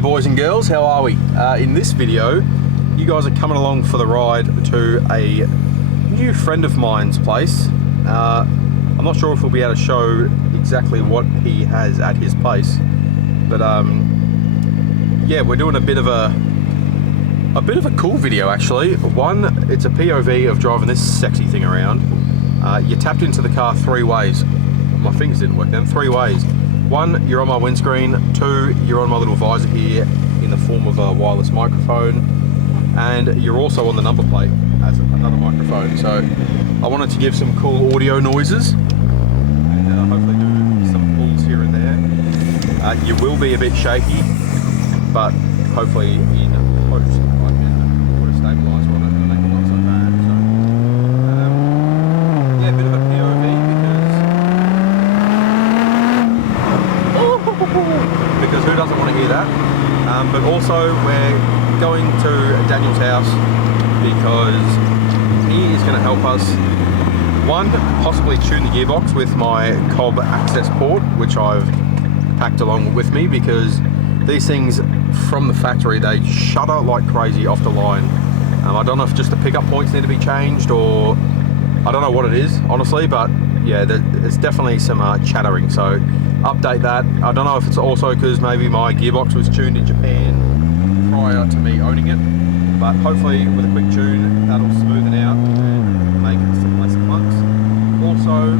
G'day boys and girls, how are we? In this video, you guys are coming along for the ride to a new friend of mine's place. I'm not sure if we'll be able to show exactly what he has at his place, but yeah, we're doing a bit of a cool video actually. One, it's a POV of driving this sexy thing around. You tapped into the car three ways. My fingers didn't work then. Three ways. One, you're on my windscreen. Two, you're on my little visor here in the form of a wireless microphone. And you're also on the number plate as another microphone. So I wanted to give some cool audio noises and hopefully do some pulls here and there. You will be a bit shaky, but hopefully in post I can put a stabilizer on it and make it not so bad. So yeah, a bit of a POV because who doesn't want to hear that? But also we're going to Daniel's house because he is going to help us, one, possibly tune the gearbox with my Cobb access port, which I've packed along with me, because these things from the factory, they shudder like crazy off the line. I don't know if just the pickup points need to be changed, or I don't know what it is honestly, but yeah, there's definitely some chattering, so update that. I don't know if it's also because maybe my gearbox was tuned in Japan prior to me owning it, but hopefully with a quick tune that'll smoothen out and make some less clunks. Also,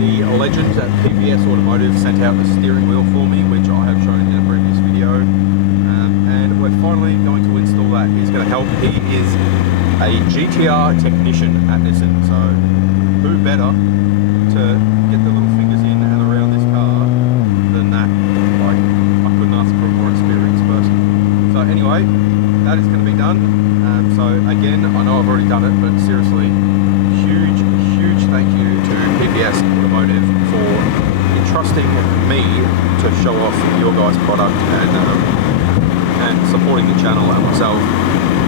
the legends at PPS Automotive sent out the steering wheel for me, which I have shown in a previous video, and we're finally going to install that. He's going to help. He is a GTR technician at Nissan, so who better to get the little fingers in and around this car than that? Like, I couldn't ask for a more experienced person. So anyway, that is going to be done. So again, I know I've already done it, but seriously, huge thank you to PPS Automotive for entrusting me to show off your guys' product and supporting the channel and myself,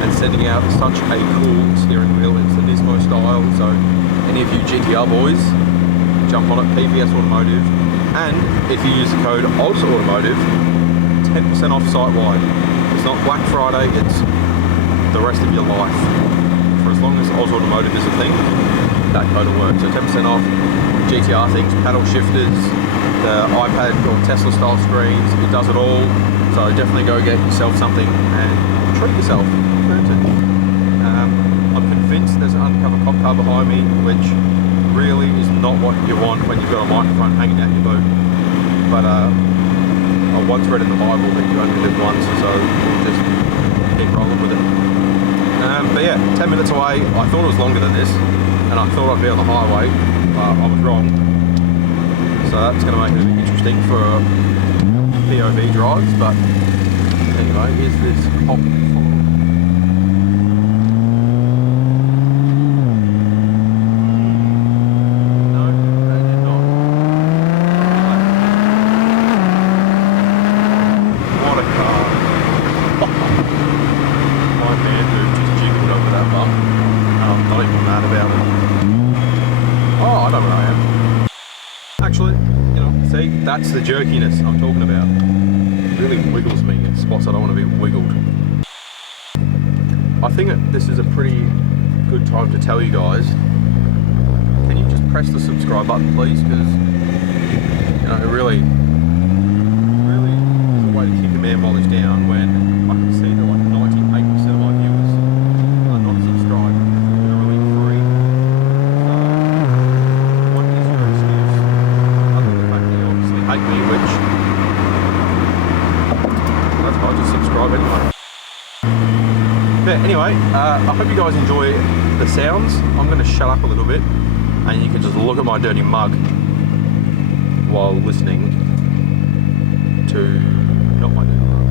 and sending out such a cool steering wheel. It's the Nismo style, so any of you GTR boys, jump on it, PPS Automotive, and if you use the code Oz Automotive, 10% off site-wide. It's not Black Friday, it's the rest of your life. For as long as Oz Automotive is a thing, that code will work. So 10% off GTR things, paddle shifters, the iPad or Tesla style screens, it does it all. So definitely go get yourself something and treat yourself. I'm convinced there's an undercover cop car behind me, which really is not what you want when you've got a microphone hanging out your boot. But I once read in the Bible that you only live once, so we'll just keep rolling with it. But yeah, 10 minutes away. I thought it was longer than this, and I thought I'd be on the highway, but I was wrong. So that's going to make it a bit interesting for POV drives, but anyway, here's this hop. That's the jerkiness I'm talking about. It really wiggles me in spots I don't want to be wiggled. I think this is a pretty good time to tell you guys, can you just press the subscribe button please, because you know, it really is a way to keep the man mileage down when I can see that like 98% of my viewers are not subscribed. They're really free. So what is your excuse? Other than the fact that you obviously hate me, which that's why I just subscribe anyway. Yeah, anyway, I hope you guys enjoy the sounds. I'm going to shut up a little bit and you can just look at my dirty mug while listening to not my dirty mug.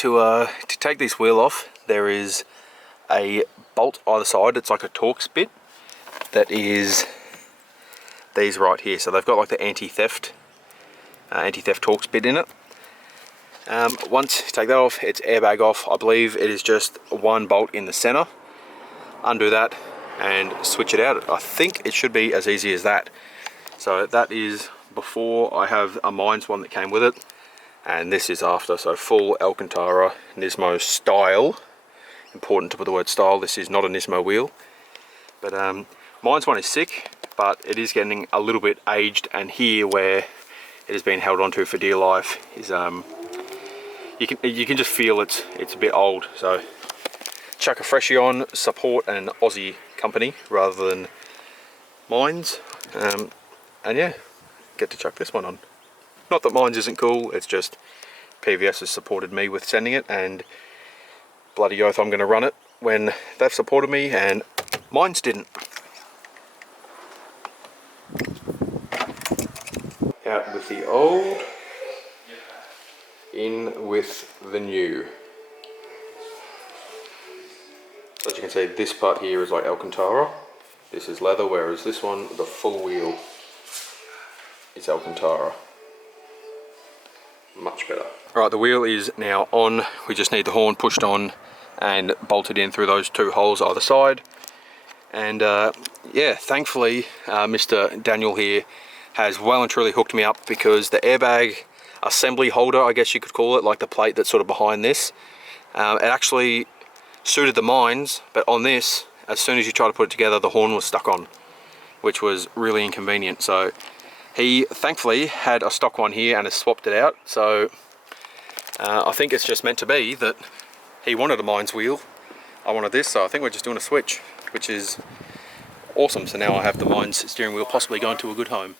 to take this wheel off, there is a bolt either side. It's like a Torx bit that is these right here. So they've got like the anti-theft Torx bit in it. Once you take that off, it's airbag off. I believe it is just one bolt in the center. Undo that and switch it out. I think it should be as easy as that. So that is before. I have a Mines one that came with it, and this is after. So full Alcantara Nismo style. Important to put the word style. This is not a Nismo wheel, but Mines one is sick, but it is getting a little bit aged, and here where it has been held onto for dear life is you can just feel it's a bit old. So chuck a freshie on, support an Aussie company rather than Mines, and yeah, get to chuck this one on. Not that Mines isn't cool, it's just PVS has supported me with sending it, and bloody oath I'm going to run it when they've supported me, and Mines didn't. Out with the old, in with the new. So as you can see, this part here is like Alcantara. This is leather, whereas this one, the full wheel, is Alcantara. Much better. Alright, the wheel is now on. We just need the horn pushed on and bolted in through those two holes either side. And yeah, thankfully Mr. Daniel here has well and truly hooked me up, because the airbag assembly holder, I guess you could call it, like the plate that's sort of behind this, it actually suited the Mines, but on this, as soon as you try to put it together, the horn was stuck on, which was really inconvenient. So he thankfully had a stock one here and has swapped it out. So I think it's just meant to be that he wanted a Mines wheel, I wanted this, so I think we're just doing a switch, which is awesome. So now I have the Mines steering wheel possibly going to a good home.